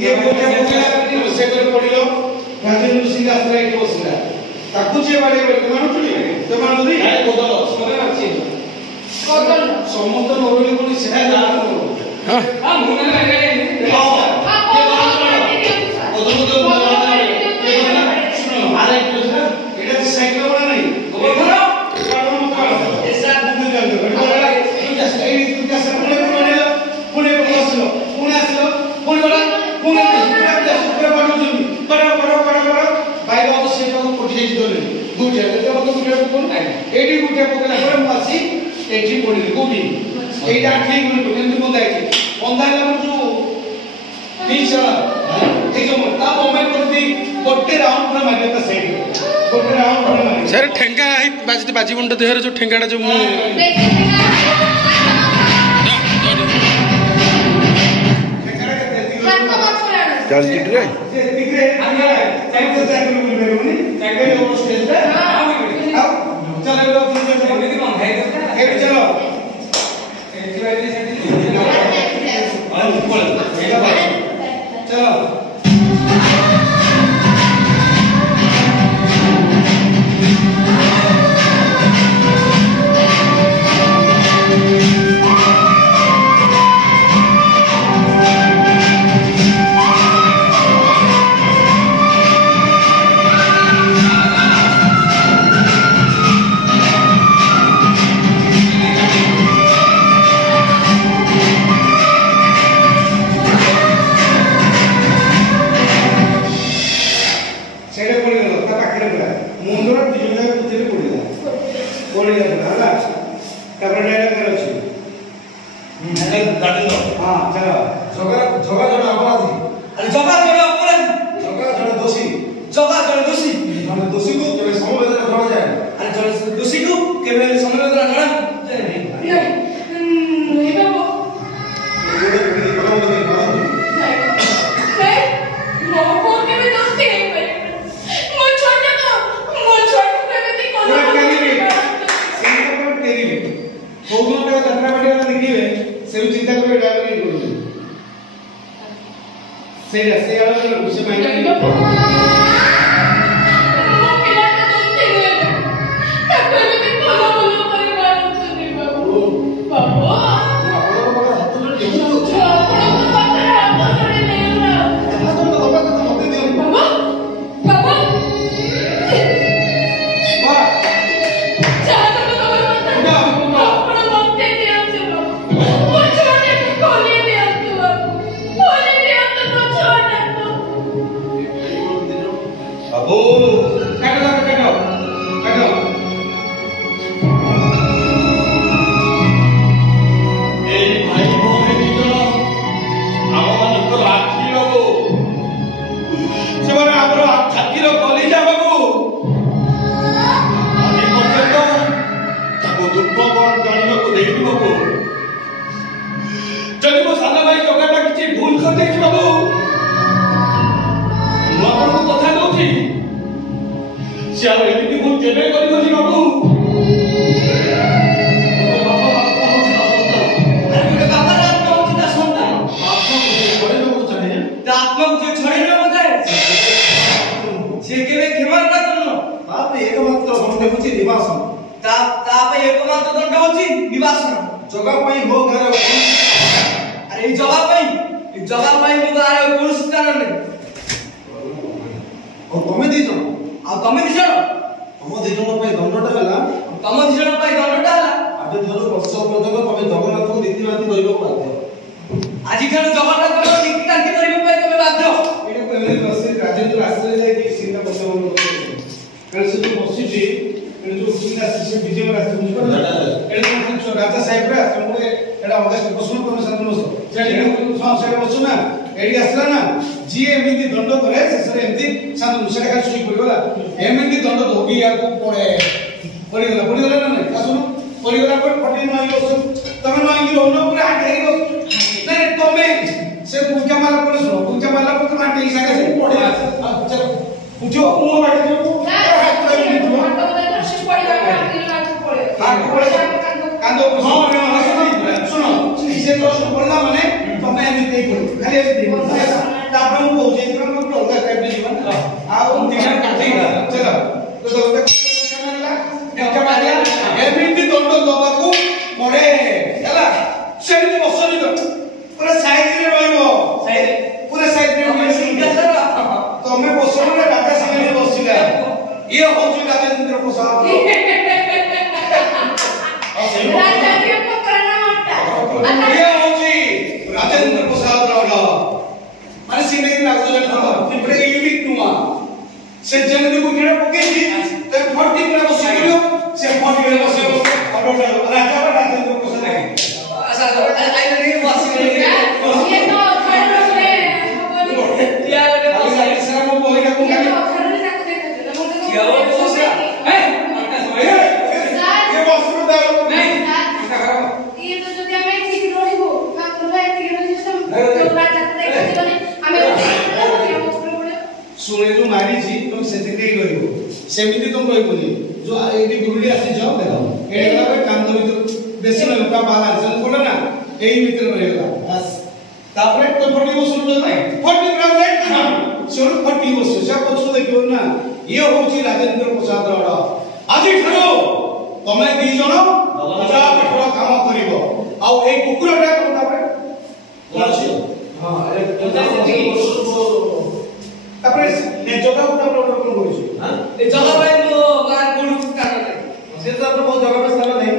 ये गोटा पकला से कर पड़िलो राजेंद्र सिंह आसरा एठी बसला ताकू जे बाडे बाडे मानुतुली तो मानुदी आए बदल समरे अछि बदल समस्त नरली कोनी सेटा जान हां हां मुने रे हां बदल तो अरे এটা সাইকেল বলা নাই বদল কারণ এসা বুঝে যাবে এই দুটা সামনে পুনে বসলো পুনে আসলো পুনে বলা পুনে সুপ্রে বাড়ুনি বড় বাইরে অত সেটা কোঠি দিলে গুটে এটা মত গুটে কোন এডি গুটে পকলা পরে মাসি এটি পড়ি গুটি এইটা ঠিক গুলো কিন্তু বন্দাইছি বন্দাইলা মত নিচলা এই যে তা মোমেন্ট করতে गोटे राउंड पूरा मारने का सेट गोटे राउंड पूरा मारने सर ठेंगा है बाजी बाजी बंड देहर जो ठेंगाटा जो मु चल टिक रे आगे टाइम से जाके मिल मेरे साइकिल ओवर स्टेज पे हां चलो लो एमती कौन है ए चलो चलो ये होची राजेंद्र प्रसाद ये होची राजेंद्र प्रसाद राव माने सिंगेरी राजो जन तिपडे यूनिक नुवा से जन को केडा पकेजी ते 40 पर बसी गयो से 40 पर बसी गयो ऑर्डर राजा राजेंद्र प्रसाद अच्छा आई नहीं बसी गयो ये तो खड़े में यार ने सर को बोले को खाली क्या वो दूसरा है ये वस्त्र दो नहीं ये तो जो हमें ठीक रोही हो का पूरा एक सिस्टम जो राजा सुने जो मारी जी तुम सेति नहीं करियो सेमिति तुम कहिबोनी जो एडी गुरुडी आसी जाओ देखो एडा पे काम तो बेसी लंका बाला जन बोला ना एई भीतर रहेला बस तापरे तो 40 वर्ष सुन नहीं 40 ग्राम रेट ना सोर 40 वर्ष से पछो देखियो ना ये होची राजेंद्र प्रसाद राव आजि ठरो तमे दी जण पूजा कठोर काम करिवो आ ए कुकुरटा कोन तापरे कोन छी हां तापरे ने जगह उठा ऑर्डर कोन करिस हां ए जगह भाई मो गार कोन स्थान नहीं से तो अपन बहुत जगह पे स्थान नहीं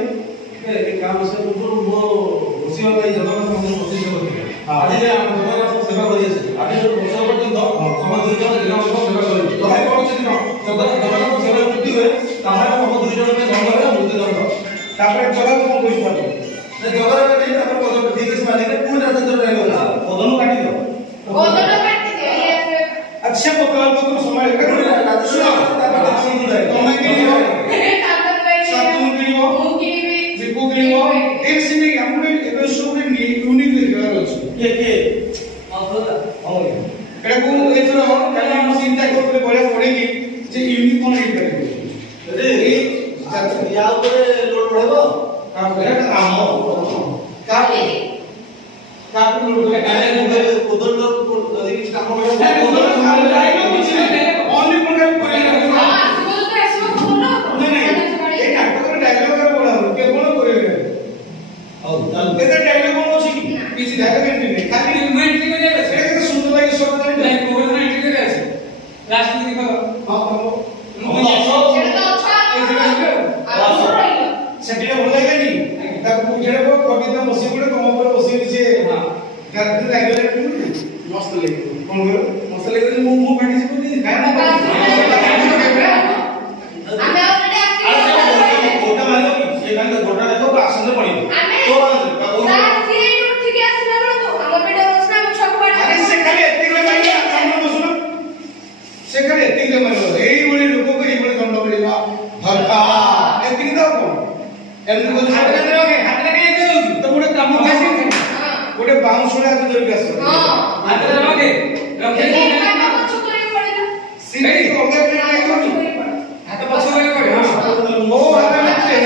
ए काम से ऊपर मो घोषिया भाई जगह में हम घोषित करते हां आज जे हम जगह सब सेवा करि আছে आज जो घोषिया पर्यंत हम दुई जन जिला में सेवा करि तो भाई कोन से दिन जगह को सेवा छुट्टी हुए ताहार हम दुई जन में जंगल में मृत्यु दंड तापरे जगह कोन करिस पाबे ने जगह में नहीं तापर पदन ठीक है मालिक पूर्ण राजेंद्र रहलो पदन काटी दो पदन काटी दे अच्छा पकड़ल को तुम समय लेकर सुनो तुम्हें के लिए सातुन के लिए विपु के लिए एक सिने हमने एपिसोड में यूनिक लिखा अछि ये हां एटा को एथरो काला हम चिंता करते बड़े पड़ेगी जे यूनिक कोन नहीं करे अरे या ऊपर लोड बढ़ेबो काम करे काम का लोड करे काले उधर अधिक काम करे मस्त लगे कौन मस्त लगे मु फाटी से कोनी काय ना हमें ऑलरेडी गोटा मारो ये कान गोटा देखो आसन पड़ी तो साथी उठी के आसना रो हम बेटा रोसना हम छक पड़ा अरे से खाली एतिक ले मारी हम बसुना से खाली एतिक ले मारी एई बड़ी लोक को एई बड़ी दंड पड़ीबा धक्का एतिक दो कोन एमन को हाथ लगे तो गोटे काम खासी गोटे बाउंसुडा के धरि आसो हां हाथ लगे रखे काम पछु करे पड़ेला सीधी ओगे पे नहीं करी हाथ पछु करे पड़े हां मो हाथ में ले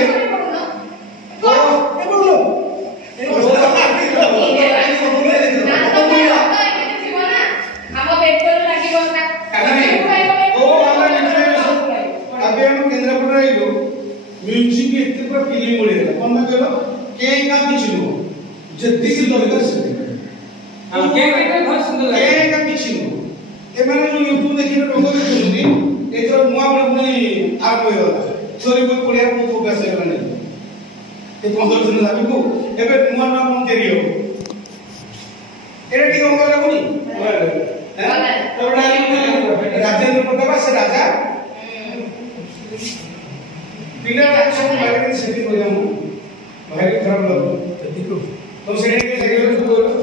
ओ ए बोलो ए बोलो हम पेपर लागिबो ना ओ वाला निकले अबे हम केंद्रपुर रहिलो म्यूजिक एते पर फिल्म बोलेला कोन ना कहलो के का किछु जद्दी की दरकार से हां के बहुत सुंदर लगे के का किछु ए माने जो YouTube देखिनो लोग देखुनी एथरो मुआ बड़ पुनी आरंभ होइला थोरी कोई पढिया को अभ्यास हेला नै ए 15 दिन लागि को एबे मुआ ना कोन करियो एटा ठीक होगा लागुनी हैं तोड़ा राजेंद्र प्रताप से राजा पिला एक्शन बारे में सेटिंग हो जाऊ भाई खराब लगो देखो तुम सेटिंग के जगह पे